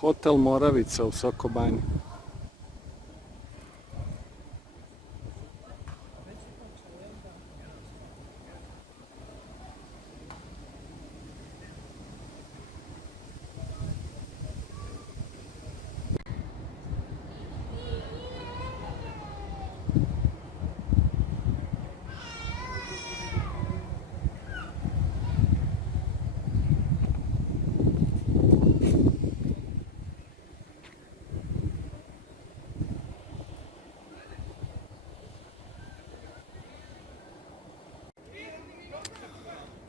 Hotel Moravica u Sokobanji.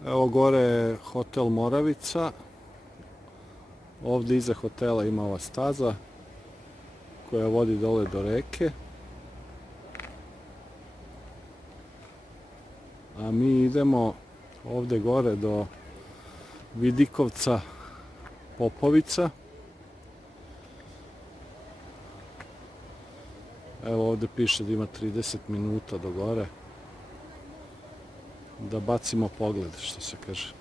Evo gore je Hotel Moravica. Ovdje iza hotela ima ova staza koja vodi dole do reke. A mi idemo ovdje gore do Vidikovca Popovica. Evo ovdje piše da ima 30 minuta do gore. Da bacimo pogled, što se kaže.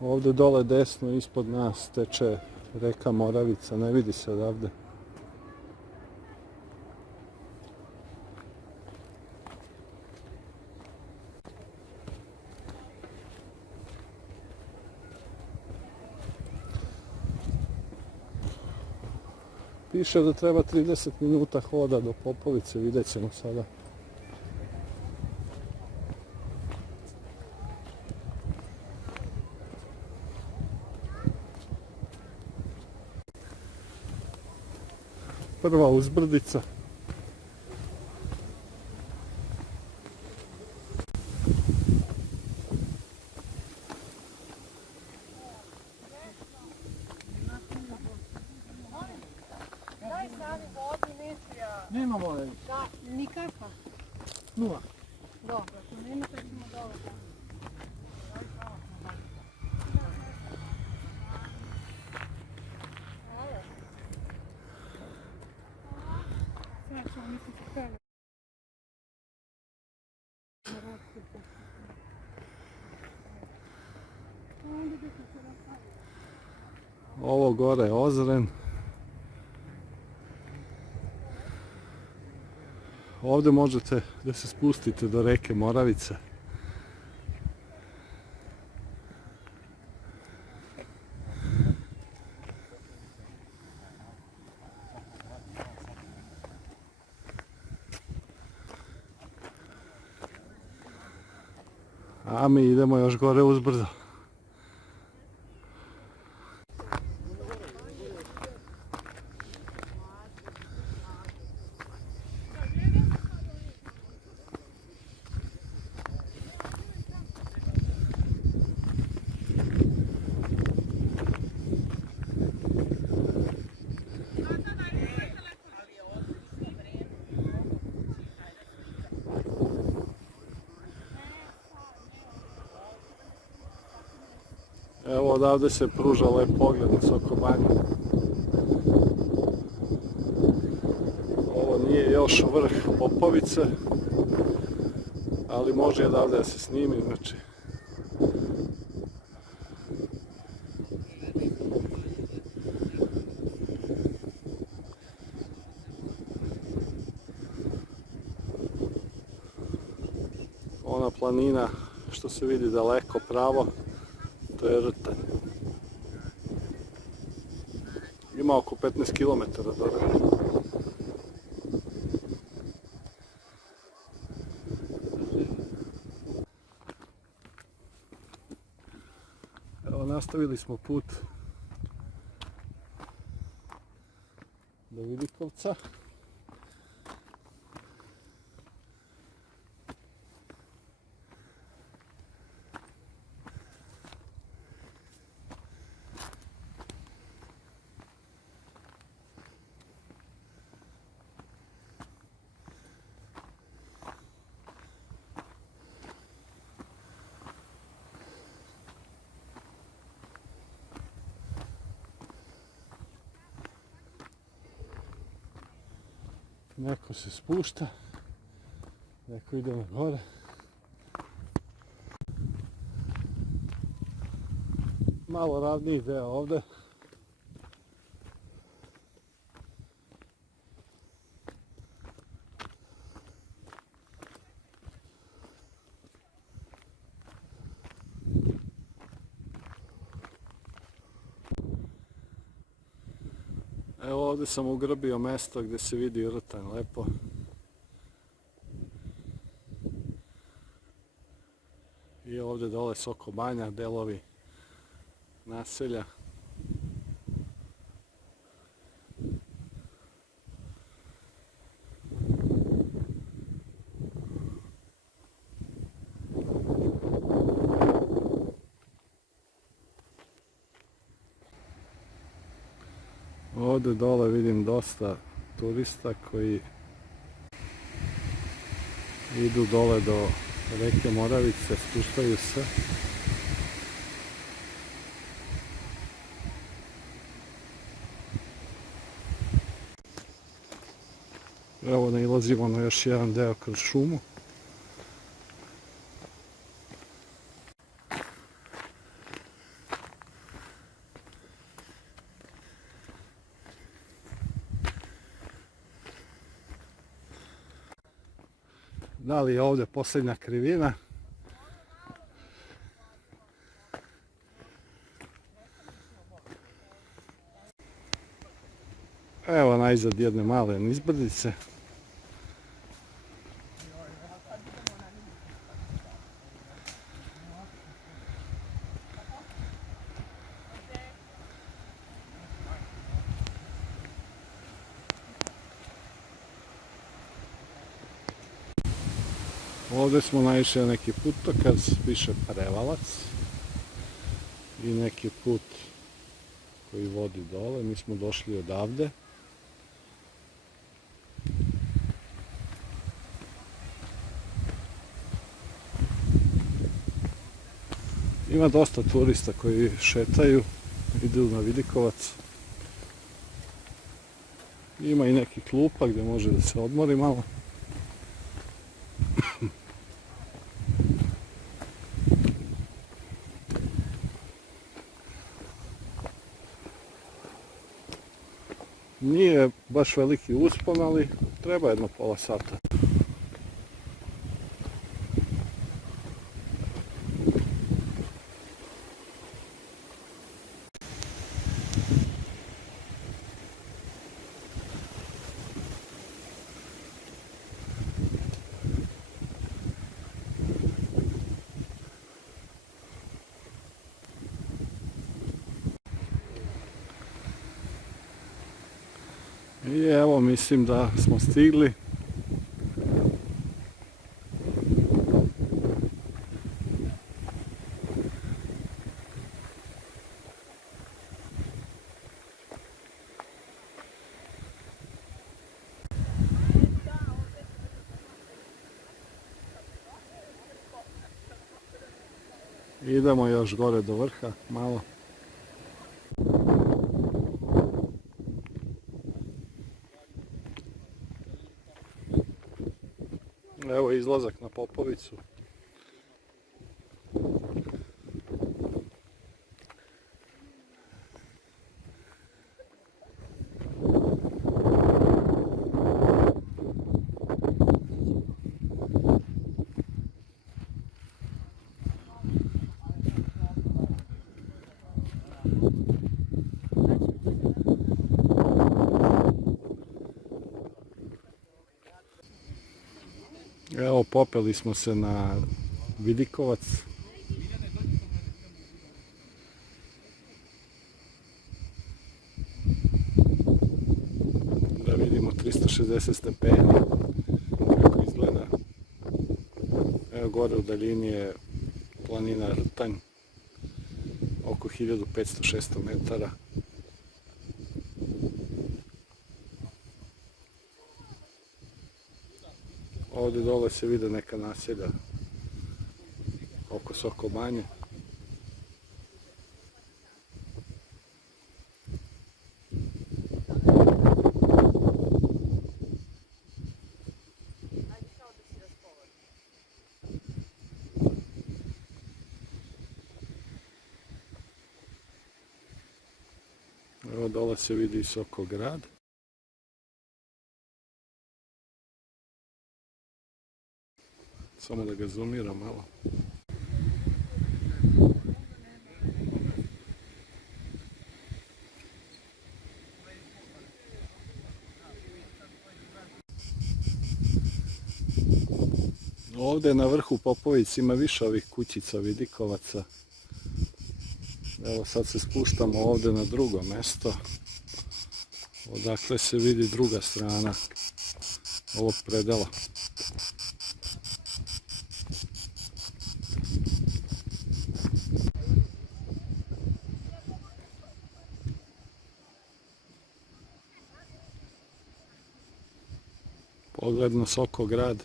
Ovdje dole desno ispod nas teče reka Moravica, ne vidi se odavde. Piše da treba 30 minuta hoda do Popovice, vidjet ćemo sada. Prva uzbrdica. Nema vode. Da, nikakva. Nula. Dobro, ako nema, sad ćemo dole. Sad ćemo misliti kada. Ovo gore je Ozren. Ovdje možete da se spustite do reke Moravice. A mi idemo još gore uzbrdo. Evo odavde se pruža lep pogled na Sokobanju. Ovo nije još vrh Popovice, ali može odavde da se snimi, znači. Ona planina što se vidi daleko pravo, to je Rtanj. Ima oko 15 km do Rtanja. Evo, nastavili smo put do Vidikovca. Neko se spušta, Neko ide na gore. Malo ravniji deo ovde. Evo ovdje sam ugrbio mesto gdje se vidi Rtanj lepo. I ovdje dole Soko Banja, delovi naselja. Ovdje dole vidim dosta turista koji idu dole do reke Moravice, spuštaju se. Evo nailazimo na još jedan deo kroz šumu. Da li je ovdje posljednja krivina? Evo najzad jedne male nizbrdice. Ovdje smo naišli na neki putokaz, piše Prevalac i neki put koji vodi dole. Mi smo došli odavde. Ima dosta turista koji šetaju, idu na Vidikovac. Ima i neki klupa gdje može da se odmori malo. Nije baš veliki uspon, ali treba jedno pola sata. I evo, mislim da smo stigli. Idemo još gore do vrha, malo. Evo izlazak na Popovicu. Evo, popeli smo se na Vidikovac. Da vidimo 360 stepeni kako izgleda. Evo gore u daljini je planina Rtanj, oko 1500-600 metara. Ovdje dole se vide neka naselja oko Soko Banje. Dole se vidi Sokograd. Samo da ga zoomiram malo. Ovdje na vrhu Popovici ima više ovih kućica vidikovaca. Evo sad se spuštamo ovdje na drugo mjesto. Odakle se vidi druga strana ovog predela. Pogled na Sokograd.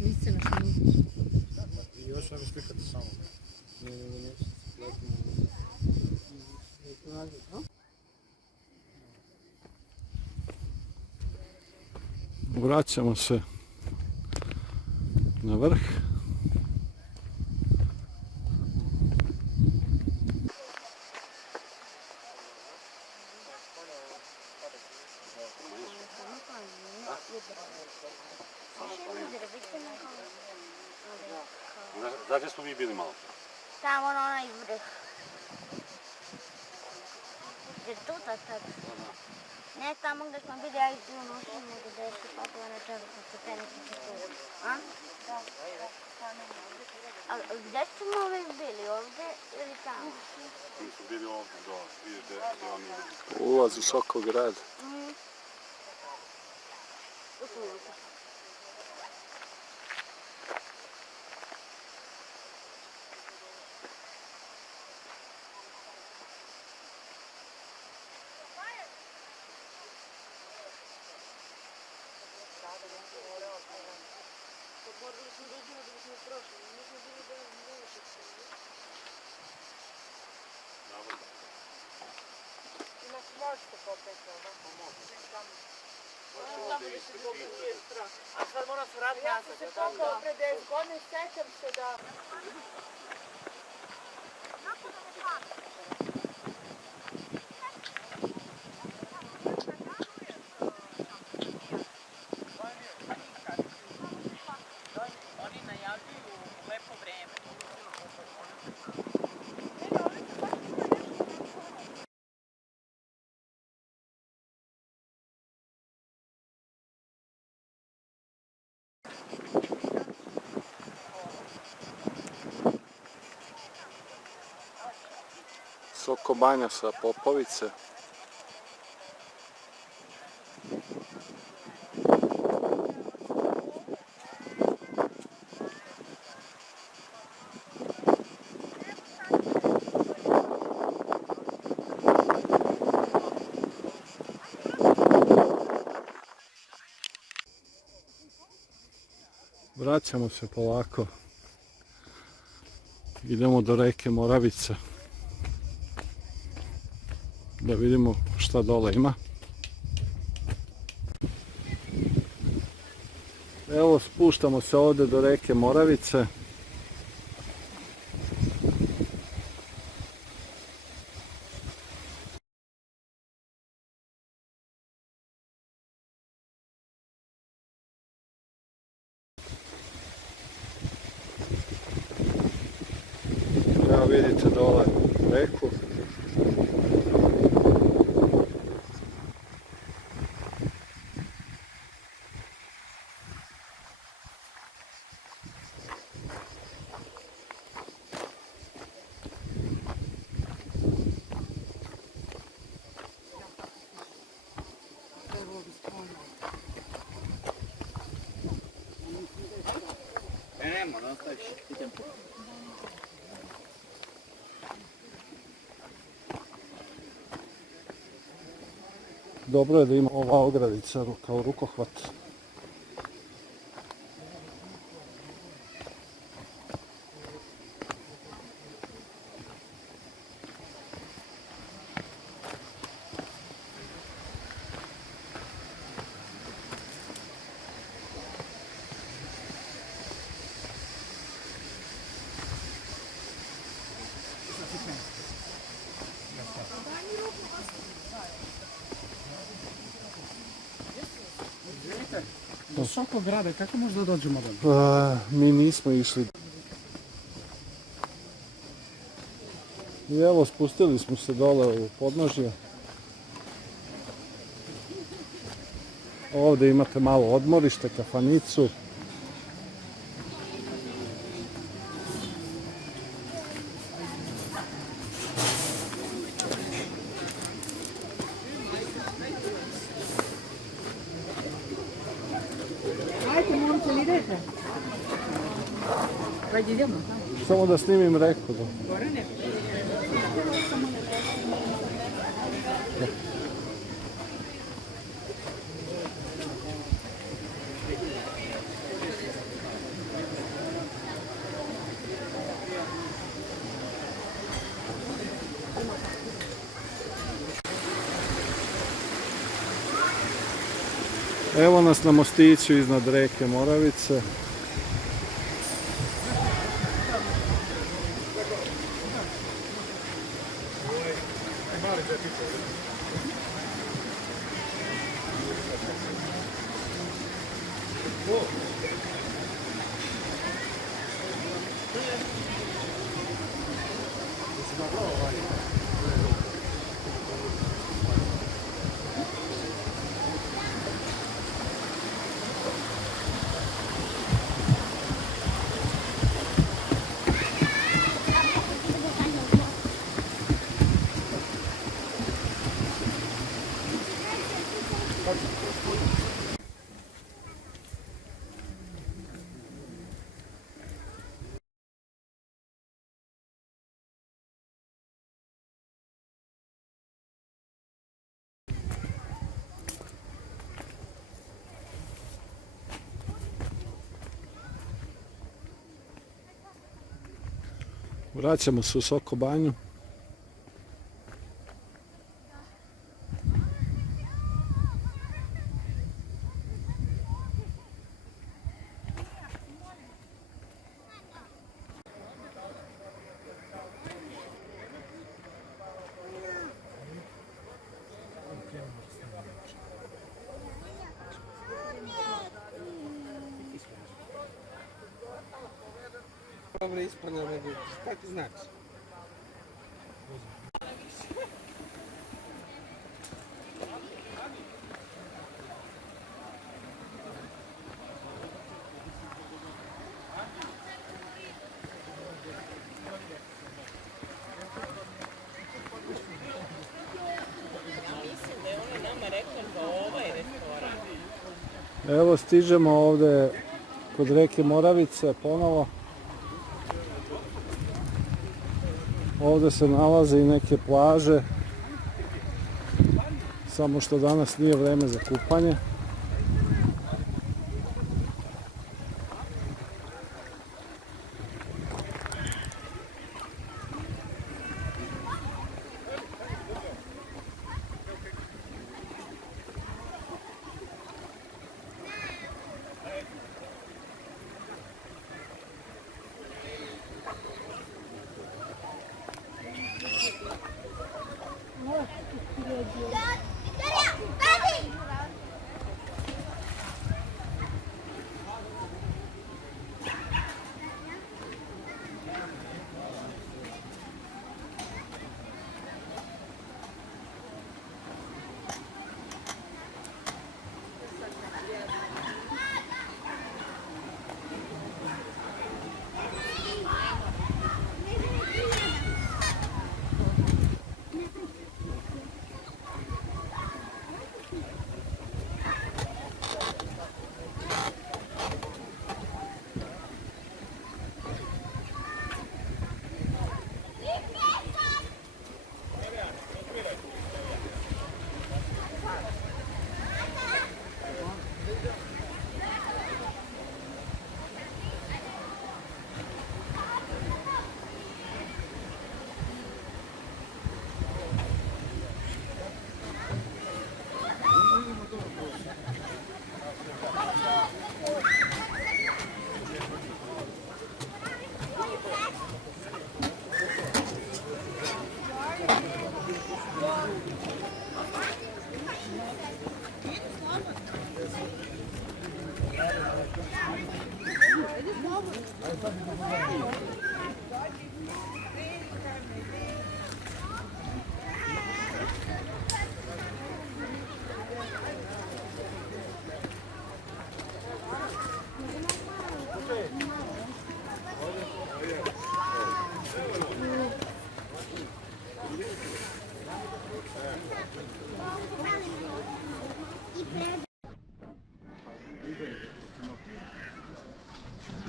Nisi na šminku. Još vam slikati samo. Vraćamo se na vrh. Znaš gdje smo mi bili malo? Tamo na onaj vrh. Jer tu tad? Ne tamo gdje smo bili, ja idu nošimo gdje su papila na čelu sa stepenici tu. A? A gdje smo uvijek bili? Ovdje ili tamo? Mi smo bili ovdje do gdje oni bili. Ulaz u Sokograd. Tu smo ovdje. Morali smo da idemo da bismo prošli, nismo bili da ne ušli. Imaš možete popeti, da? Tamo gdje se dobro nije strah. A sad moram se vratiti Ja nazad. sam se pokao pre 10 godina, sjećam se da... Oni najavljuju lepo vreme. Sokobanja sa Popovice. Vraćamo se polako. Idemo do reke Moravice. Da vidimo šta dole ima. Evo, spuštamo se ovdje do reke Moravice. Evo vidite dole reku. Dobro je da ima ova ogradica kao rukohvat. Soko grade, kako možda dođemo do? Mi nismo išli. I evo, spustili smo se dole u podnožje. Ovdje imate malo odmorište, kafanicu. Ajde, momče, idete? Ajde, idemo. Samo da snimim reku. Gorane? Evo nas na mostiću iznad reke Moravice. Vraćamo se u Sokobanju. Dobro ispravno, nego šta ti znači? Mislim da je ona nama rekla za ovaj restoran. Evo stižemo ovdje kod reke Moravice ponovo. Ovdje se nalaze i neke plaže, samo što danas nije vrijeme za kupanje.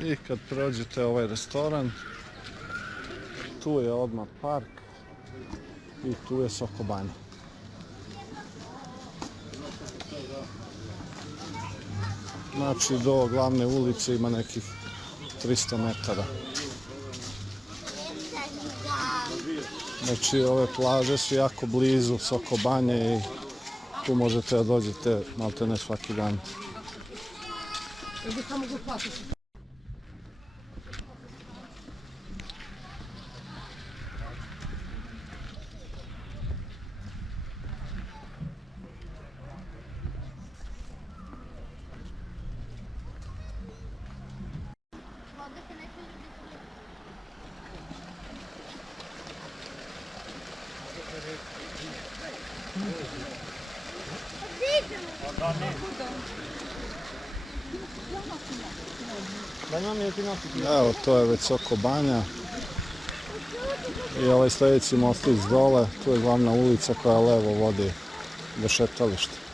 I kad prođete ovaj restoran, tu je odmah park i tu je Sokobanja. Znači do glavne ulice ima nekih 300 metara. Znači ove plaže su jako blizu Sokobanje i tu možete da dođete maltene svaki dan. Evo, to je već Sokobanja. I ovaj sljedeći mostić dole, tu je glavna ulica koja levo vodi do šetališta.